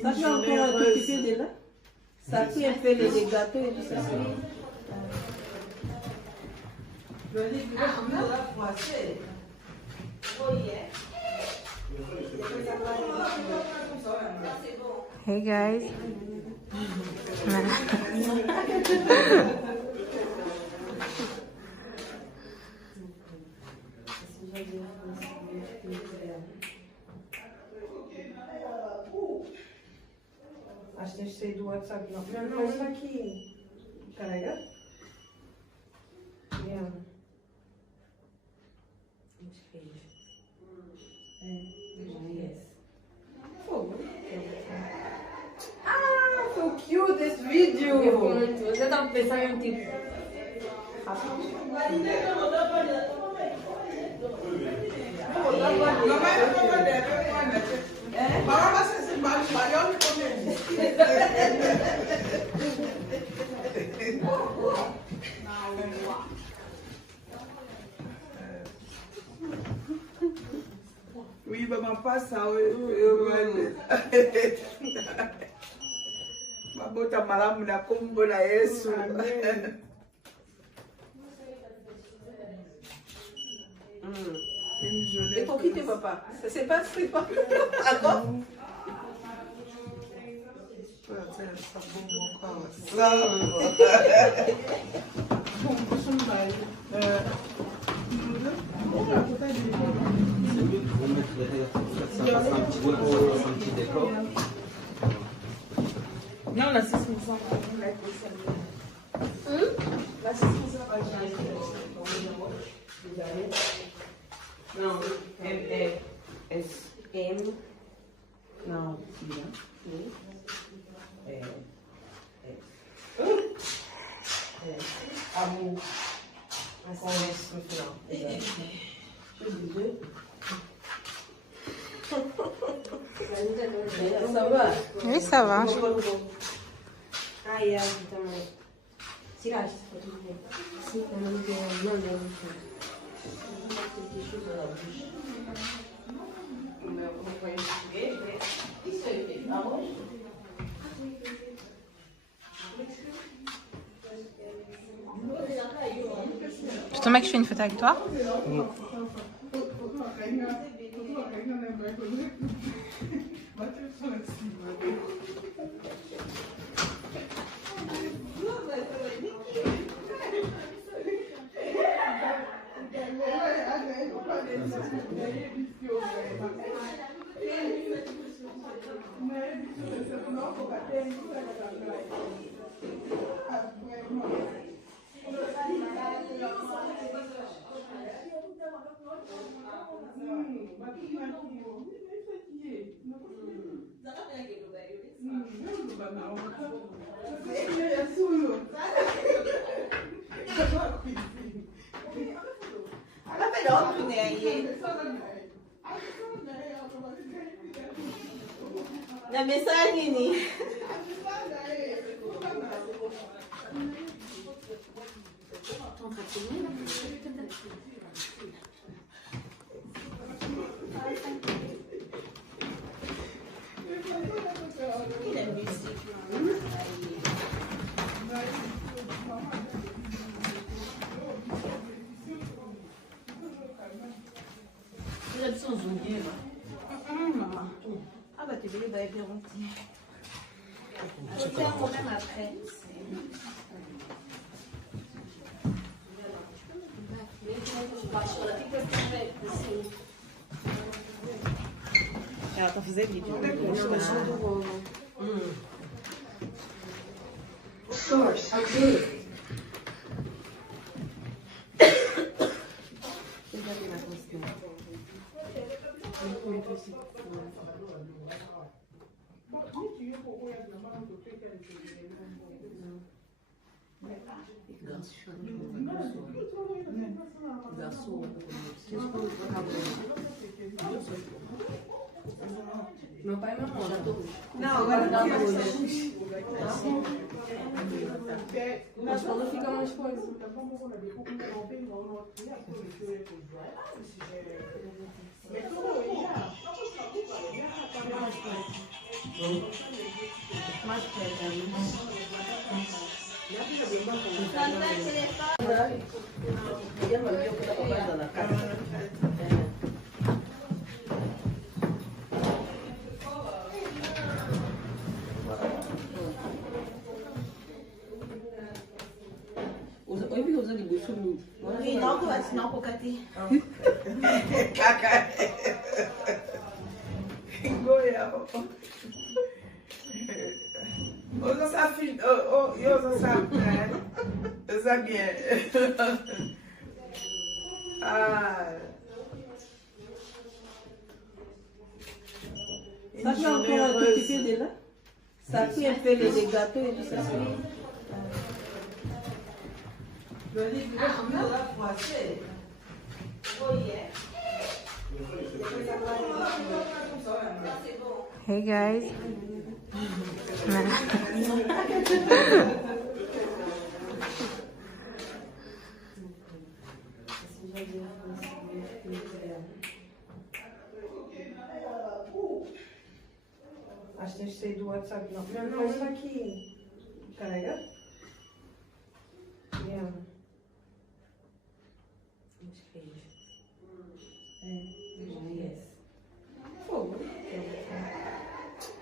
Ça fait encore un tout petit peu de là. Ça fait un peu les gâteaux et tout ça. Hey guys. Achei do WhatsApp não. Não, isso aqui. Carrega. Yeah. Yes. Ah, so cute this video. Você tá pensando em tipo. Oui, maman, pas ça, oui. Mabota malamu na kombo la Yesu. Et pour qui tu vas pas? Ça s'est pas fait pas. D'accord? Non, là, c'est ça. Não, é M. Não, tira. Amor. Com S no final. Ça va? Oui, ça va. Ah, il y a évidemment. Si là, je peux trouver. Si, on a eu des quelque chose dans la bouche. Je te mets que je fais une photo avec toi. não, tu nem aí. Na mensagem, Ah bah tu veux les bailler bien remplis. Je vais faire quand même après. Ela tá fazendo vídeo. Source, okay. Meu pai e minha mãe, já tô. Não, agora não quero. Mas quando fica mais coisa. Mais não, tu assinar um pouquinho. Goiaba. Eu já fiz, eu sabia. Ah. Ça fait encore un tout petit peu de là. Ça fait un peu les gâteaux et tout ça. Hey guys. Acho que tem que sair do WhatsApp. Não, mas tá aqui. Carrega. Yeah.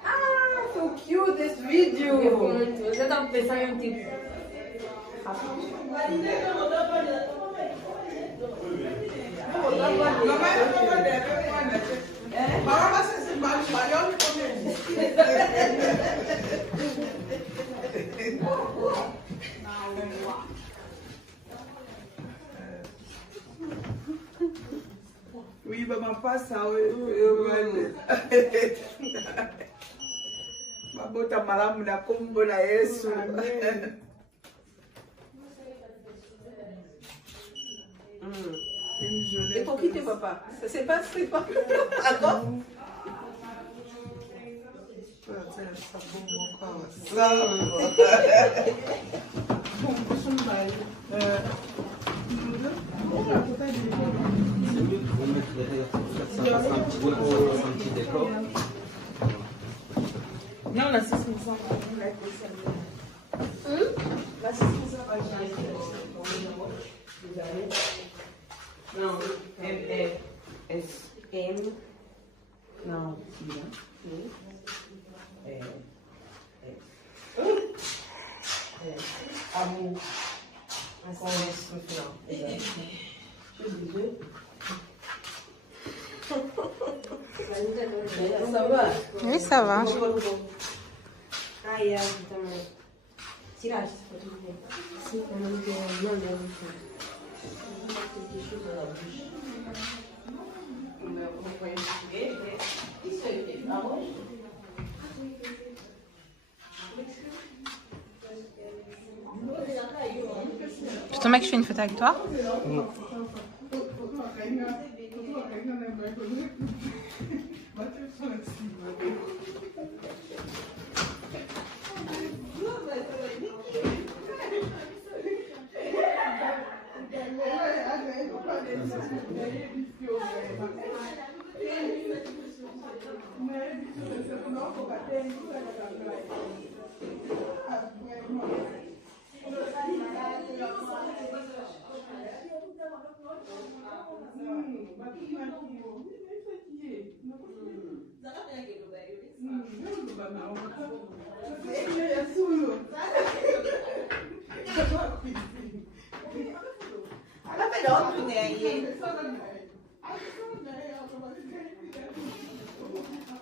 Ah, so cute this video. Eu já tava pensando em um tipo. Oui, maman, pas ça. Eu Mabota malamu na kombo la Yesu. Et pour qui t'es papa? Ça s'est passé pas? D'accord? Non, là, c'est ça. Não, é M. Não, Amor. Com S no final. Ça va? Oui, ça va. Ah, il y a notamment. Tirage, c'est pas tout le monde. Si, on a eu bien de la bouche. Quelque chose dans la bouche. C'est ton mec qui fait une photo avec toi?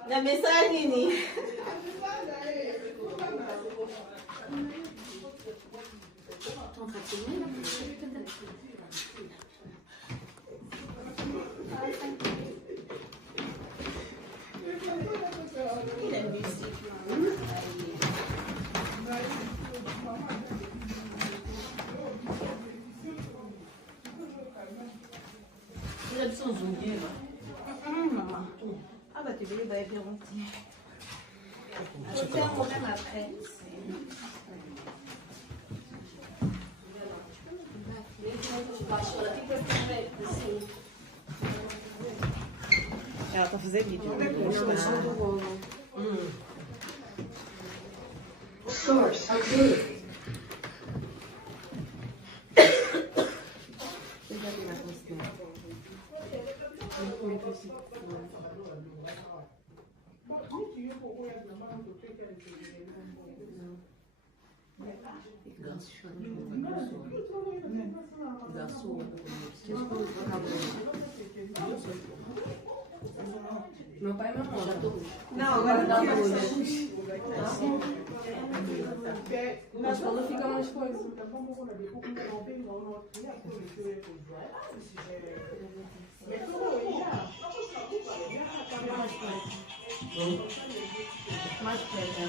Na mesa nini? Ah bah tu veux les bailler bien rôti. Je vais faire moi-même après. Ela tá fazendo vídeo. Of course, I do. Meu pai e minha mãe. Não, agora não. Mas quando fica mais coisa. Mais coisa.